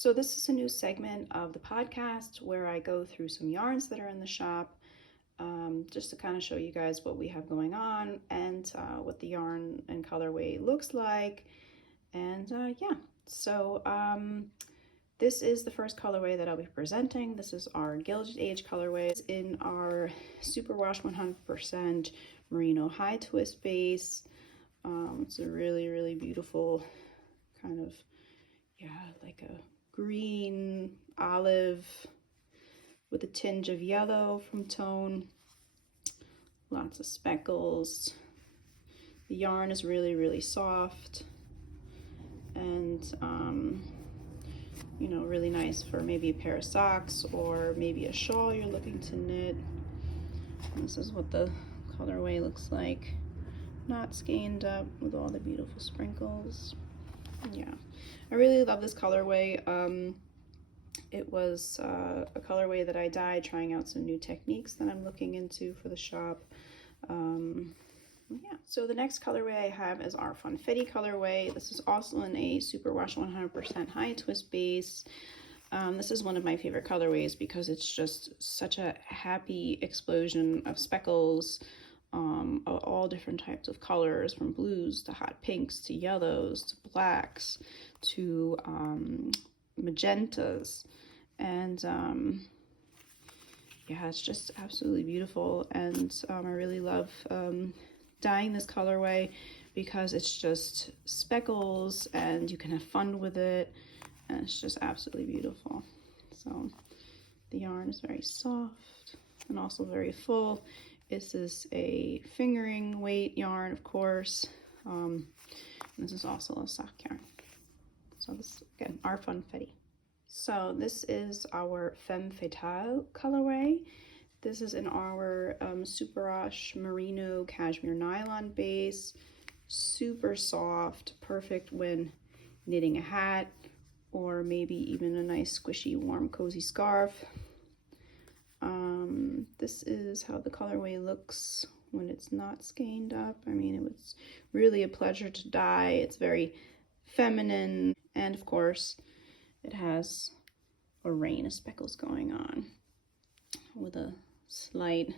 So this is a new segment of the podcast where I go through some yarns that are in the shop, just to kind of show you guys what we have going on and what the yarn and colorway looks like. And yeah, so this is the first colorway that I'll be presenting. This is our Gilded Age colorway. It's in our Superwash 100% Merino high twist base. It's a really beautiful kind of, like a green olive with a tinge of yellow from tone, lots of speckles. The yarn is really soft and you know, really nice for maybe a pair of socks or maybe a shawl you're looking to knit. And this is what the colorway looks like, not skeined up with all the beautiful sprinkles. Yeah, I really love this colorway. It was a colorway that I dyed trying out some new techniques that I'm looking into for the shop. Yeah, so the next colorway I have is our Funfetti colorway. This is also in a Superwash 100% high twist base. This is one of my favorite colorways because it's just such a happy explosion of speckles, of all different types of colors, from blues to hot pinks to yellows to blacks to magentas. And yeah, it's just absolutely beautiful. And I really love dyeing this colorway because it's just speckles and you can have fun with it, and it's just absolutely beautiful. So the yarn is very soft and also very full. This is a fingering weight yarn, of course. This is also a sock yarn. So this is, again, our Funfetti. So this is our Femme Fatale colorway. This is in our Superwash Merino Cashmere Nylon base. Super soft, perfect when knitting a hat or maybe even a nice squishy warm cozy scarf. This is how the colorway looks when it's not skeined up. I mean, it was really a pleasure to dye. It's very feminine, and of course it has a rain of speckles going on with a slight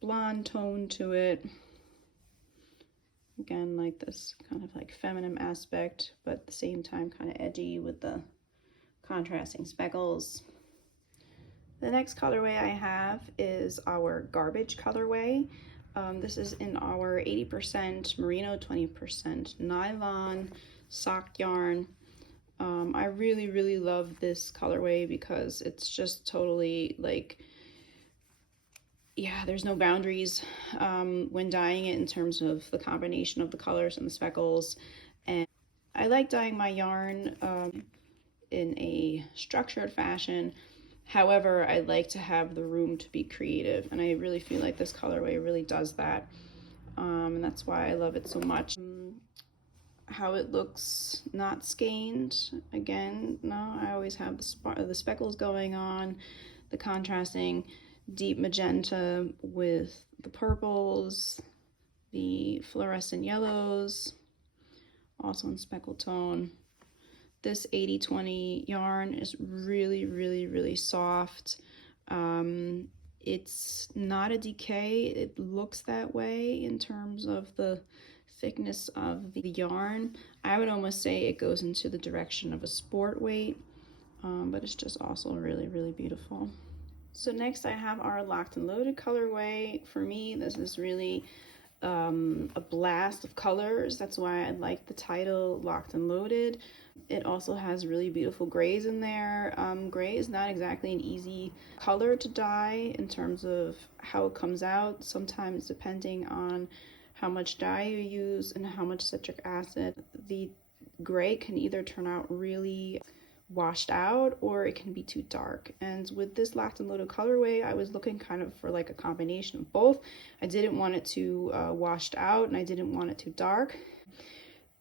blonde tone to it. Again, like this kind of like feminine aspect, but at the same time kind of edgy with the contrasting speckles. The next colorway I have is our Garbage colorway. This is in our 80% merino, 20% nylon sock yarn. I really love this colorway because it's just totally like, yeah, there's no boundaries when dyeing it in terms of the combination of the colors and the speckles. And I like dyeing my yarn in a structured fashion. However, I like to have the room to be creative, and I really feel like this colorway really does that. And that's why I love it so much. How it looks not skeined, again, no, I always have the speckles going on, the contrasting deep magenta with the purples, the fluorescent yellows, also in speckle tone. This 80/20 yarn is really soft. It's not a decay. It looks that way in terms of the thickness of the yarn. I would almost say it goes into the direction of a sport weight, but it's just also really beautiful. So next I have our Locked and Loaded colorway. For me, this is really a blast of colors. That's why I like the title Locked and Loaded. It also has really beautiful grays in there. Gray is not exactly an easy color to dye in terms of how it comes out. Sometimes depending on how much dye you use and how much citric acid, the gray can either turn out really washed out or it can be too dark. And with this Locked and Loaded colorway, I was looking kind of for like a combination of both. I didn't want it too washed out and I didn't want it too dark.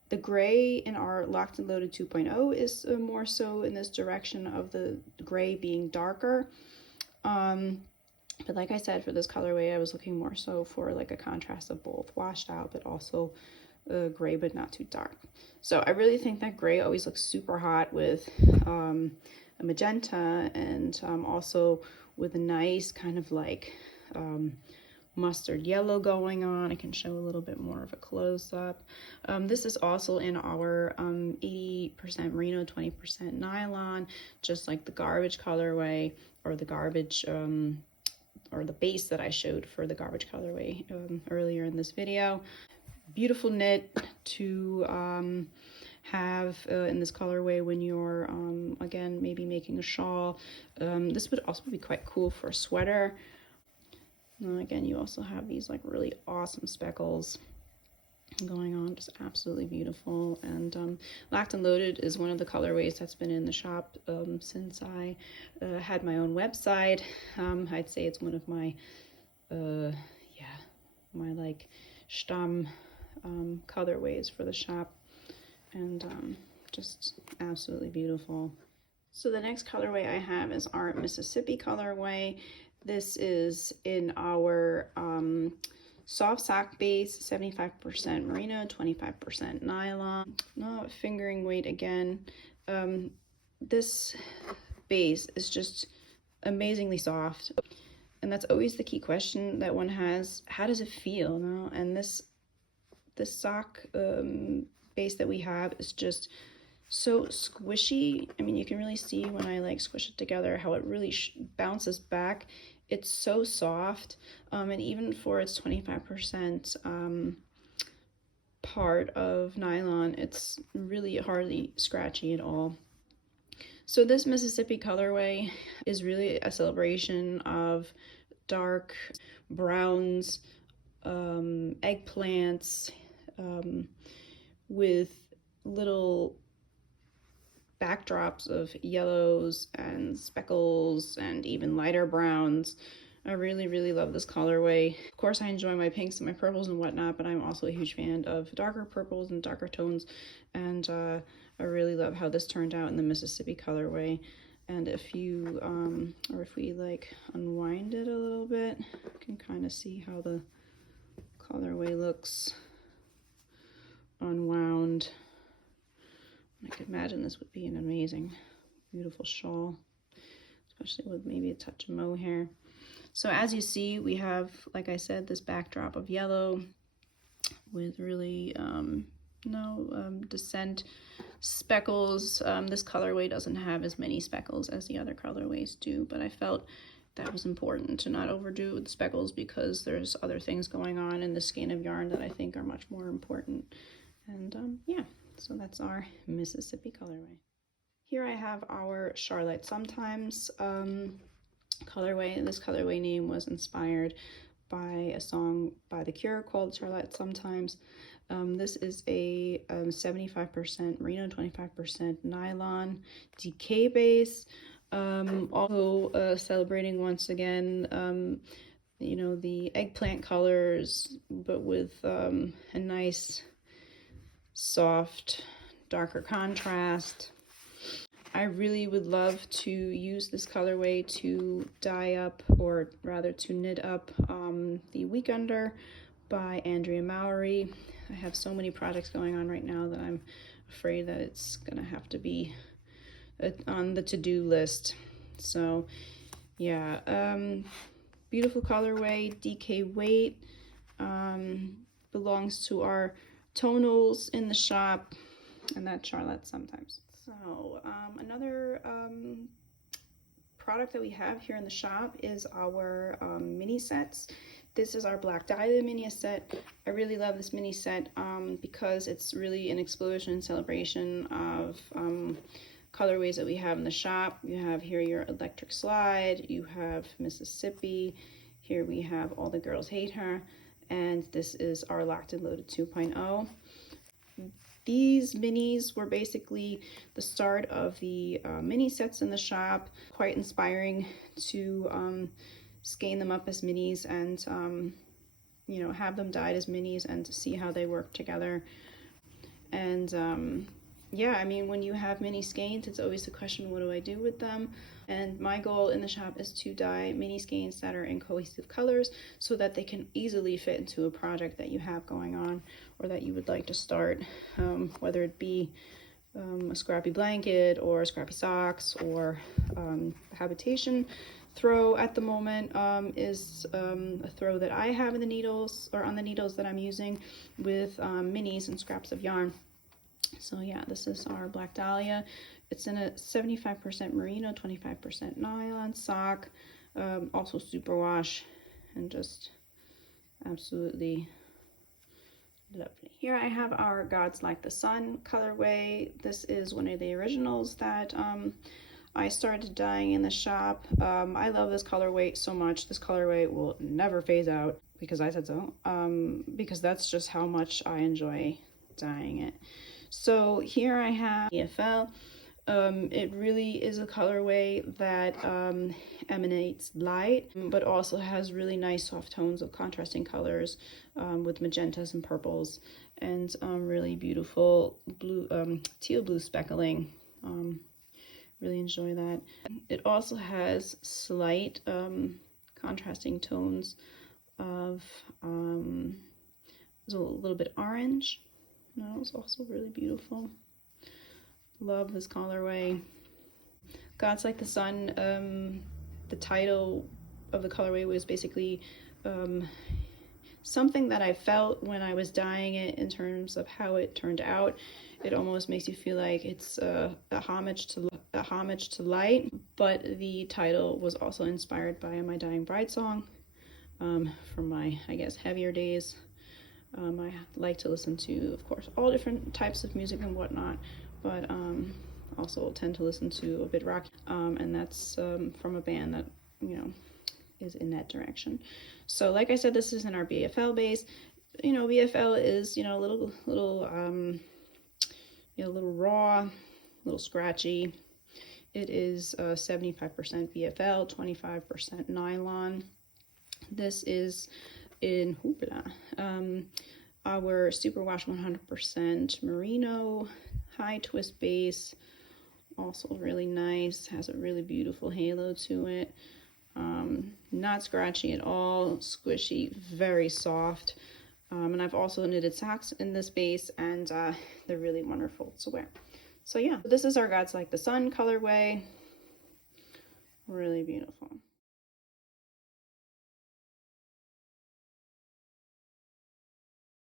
The gray in our Locked and Loaded 2.0 is more so in this direction of the gray being darker. But like I said, for this colorway, I was looking more so for like a contrast of both washed out, but also gray, but not too dark. So I really think that gray always looks super hot with a magenta, and also with a nice kind of like mustard yellow going on. I can show a little bit more of a close-up. This is also in our 80% merino, 20% nylon, just like the garbage colorway, or the garbage or the base that I showed for the garbage colorway earlier in this video. Beautiful knit to have in this colorway when you're again maybe making a shawl. This would also be quite cool for a sweater. Again, you also have these like really awesome speckles going on, just absolutely beautiful. And Locked and Loaded is one of the colorways that's been in the shop since I had my own website. I'd say it's one of my my like Stamm colorways for the shop, and just absolutely beautiful. So the next colorway I have is our Mississippi colorway. This is in our soft sock base, 75% merino, 25% nylon. No fingering weight again. This base is just amazingly soft, and that's always the key question that one has. How does it feel? No? And this sock base that we have is just so squishy. I mean, you can really see when I like squish it together how it really bounces back. It's so soft, and even for its 25% part of nylon, it's really hardly scratchy at all. So this Mississippi colorway is really a celebration of dark browns, eggplants, with little backdrops of yellows and speckles and even lighter browns. I really love this colorway. Of course, I enjoy my pinks and my purples and whatnot, but I'm also a huge fan of darker purples and darker tones, and I really love how this turned out in the Mississippi colorway. And if you or if we like unwind it a little bit, you can kind of see how the colorway looks unwound. I could imagine this would be an amazing, beautiful shawl, especially with maybe a touch of mohair. So as you see, we have, like I said, this backdrop of yellow with really no descent speckles. This colorway doesn't have as many speckles as the other colorways do, but I felt that was important to not overdo it with speckles, because there's other things going on in the skein of yarn that I think are much more important. And yeah. So that's our Mississippi colorway. Here I have our Charlotte Sometimes colorway. This colorway name was inspired by a song by The Cure called Charlotte Sometimes. This is a 75% merino, 25% nylon DK base. Also celebrating once again, you know, the eggplant colors, but with a nice soft, darker contrast. I really would love to use this colorway to dye up, or rather to knit up, the Week Under by Andrea Mowry. I have so many projects going on right now that I'm afraid that it's gonna have to be on the to-do list. So yeah, beautiful colorway, DK weight, belongs to our tonals in the shop, and that's Charlotte Sometimes. So another product that we have here in the shop is our mini sets. This is our Black Dahlia mini set. I really love this mini set because it's really an explosion and celebration of colorways that we have in the shop. You have here your Electric Slide, you have Mississippi, here we have All the Girls Hate Her, and this is our Locked and Loaded 2.0. These minis were basically the start of the mini sets in the shop. Quite inspiring to skein them up as minis and you know, have them dyed as minis and to see how they work together. And yeah, I mean, when you have mini skeins, it's always the question, what do I do with them? And my goal in the shop is to dye mini skeins that are in cohesive colors so that they can easily fit into a project that you have going on, or that you would like to start, whether it be a scrappy blanket or scrappy socks, or habitation throw at the moment is a throw that I have in the needles, or on the needles that I'm using, with minis and scraps of yarn. So yeah, this is our Black Dahlia. It's in a 75% merino, 25% nylon sock, also superwash, and just absolutely lovely. Here I have our Gods Like the Sun colorway. This is one of the originals that I started dyeing in the shop. I love this colorway so much. This colorway will never phase out because I said so, because that's just how much I enjoy dyeing it. So here I have EFL. It really is a colorway that emanates light, but also has really nice soft tones of contrasting colors, with magentas and purples, and really beautiful blue, teal blue speckling. Really enjoy that. It also has slight contrasting tones of there's a little bit orange. No, it's also really beautiful. Love this colorway. Gods Like the Sun, the title of the colorway was basically something that I felt when I was dyeing it in terms of how it turned out. It almost makes you feel like it's a homage to light, but the title was also inspired by My Dying Bride song from my, I guess, heavier days. I like to listen to, of course, all different types of music and whatnot, but also tend to listen to a bit rock, and that's from a band that, you know, is in that direction. So like I said, this is in our BFL base. You know, BFL is, you know, a little raw, a little scratchy. It is 75% BFL, 25% nylon. This is in Hoopla. Our Superwash 100% merino, high twist base, also really nice, has a really beautiful halo to it. Not scratchy at all, squishy, very soft. And I've also knitted socks in this base, and they're really wonderful to wear. So yeah, this is our Gods Like the Sun colorway. Really beautiful.